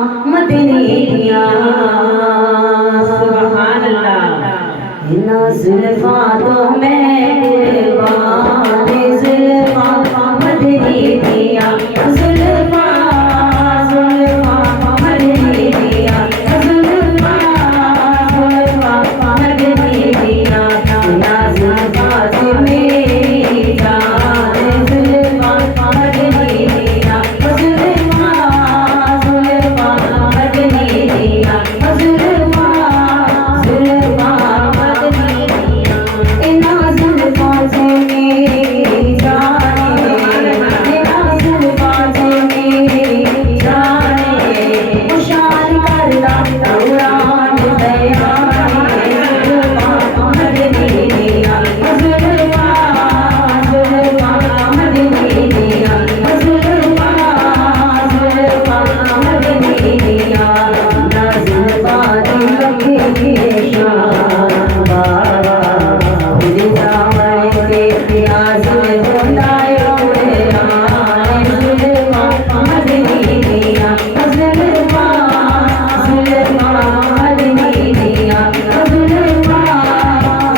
मदनी दिया सुभान अल्लाह इन जुल्फा तो मैं कुर्बान जुल्फा मदनी दिया जुल्फा जुल्फा मदनी दिया जुल्फा जुल्फा मदनी दिया ना जुल्फा से मेरी जान जुल्फा मदनी दिया जुल्फा जुल्फा मदनी दिया जुल्फा जुल्फा मदनी दिया इना जुल्फा से मेरी जान इना जुल्फा से मेरी जान मुशार करदा कुरान बयान जुल्फा मदनी दिया जुल्फा जुल्फा मदनी दिया जुल्फा जुल्फा मदनी दिया ना जुल्फा दिल के शान बाबा खुद सामने के प्यास खुदाए कुरान जुल्फा मदनी दिया जुल्फा जुल्फा मदनी दिया जुल्फा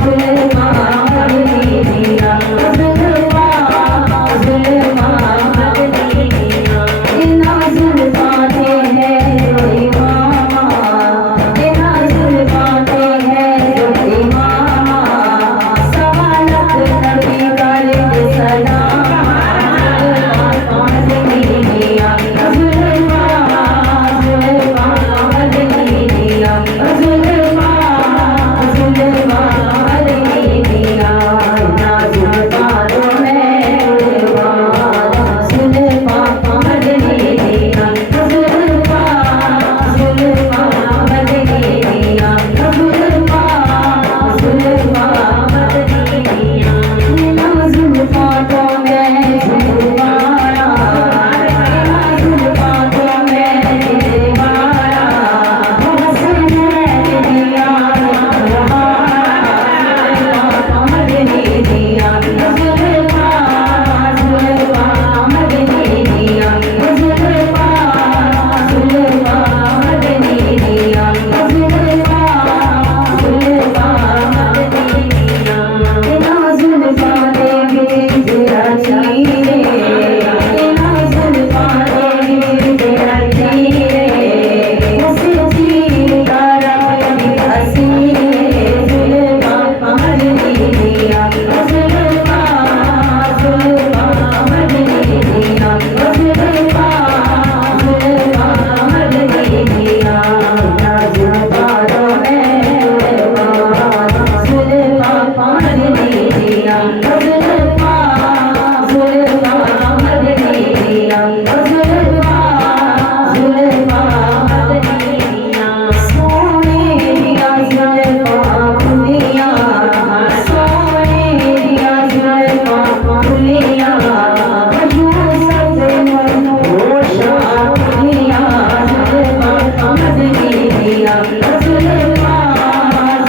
जुल्फा मदनी दिया जुल्फा जुल्फा मदनी दिया इना जुल्फा ते है इमामा इना जुल्फा ते है इमामा सवालत नबी करे सलाम जुल्फा मदनी दिया जुल्फा जुल्फा मदनी दिया जुल्फा जुल्फा मदनी दिया ना जुल्फा तो मैं कुर्बान जुल्फा मदनी दिया जुल्फा जुल्फा मदनी दिया जुल्फा जुल्फा मदनी दिया ना जुल्फा तो मैं जुल्फारा ना जुल्फा तो मैं जुल्फारा हसन दिया जुल्फा मदनी दिया जुल्फा जुल्फा मदनी दिया जुल्फा जुल्फा मदनी दिया जुल्फा जुल्फा मदनी दिया इना जुल्फा देवी तेरा चीरे इना जुल्फा देवी तेरा चीरे उसे चीर तारा हसीरे जुल्फा मदनी दिया जुल्फा जुल्फा मदनी दिया जुल्फा जुल्फा मदनी दिया ना जुल्फा तो मैं कुर्बान जुल्फा मदनी दिया जुल्फा जुल्फा मदनी दिया जुल्फा जुल्फा मदनी दिया सोने दिया जुल्फा खुलिया सोने दिया जुल्फा खुलिया यूसुफ मनोशा खुलिया जुल्फा मदनी दिया जुल्फा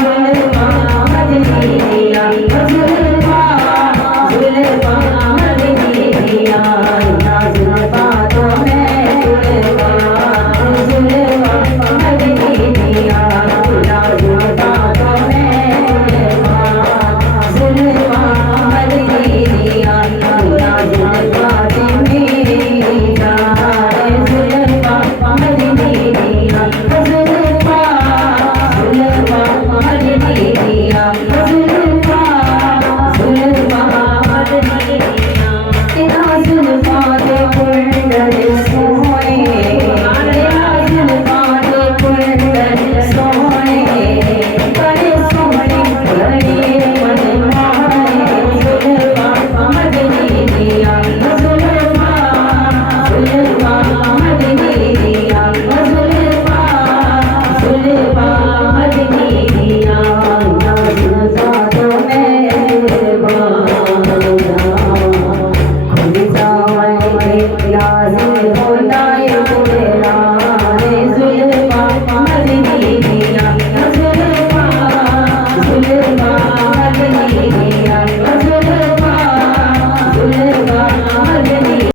जुल्फा मदनी दिया जुल्फा जुल्फा मदनी दिया ना जुल्फा तो मैं कुर्बान जुल्फा मदनी दिया ना जुल्फा तो मैं कुर्बान जुल्फा मदनी दिया ना जुल्फा से मेरी जान जुल्फा मदनी दिया जुल्फा जुल्फा मदनी दिया जुल्फा जुल्फा मदनी दिया इना जुल्फा दे कुंडल सोए इना जुल्फा दे कुंडल सोए बड़े सोने बड़े मनमाने जुल्फा मदनी दिया जुल्फा जुल्फा मदनी दिया जुल्फा जुल्फा मदनी दिया ना जुल्फा तो मैं कुर्बान खुद सामने के प्यास खुदा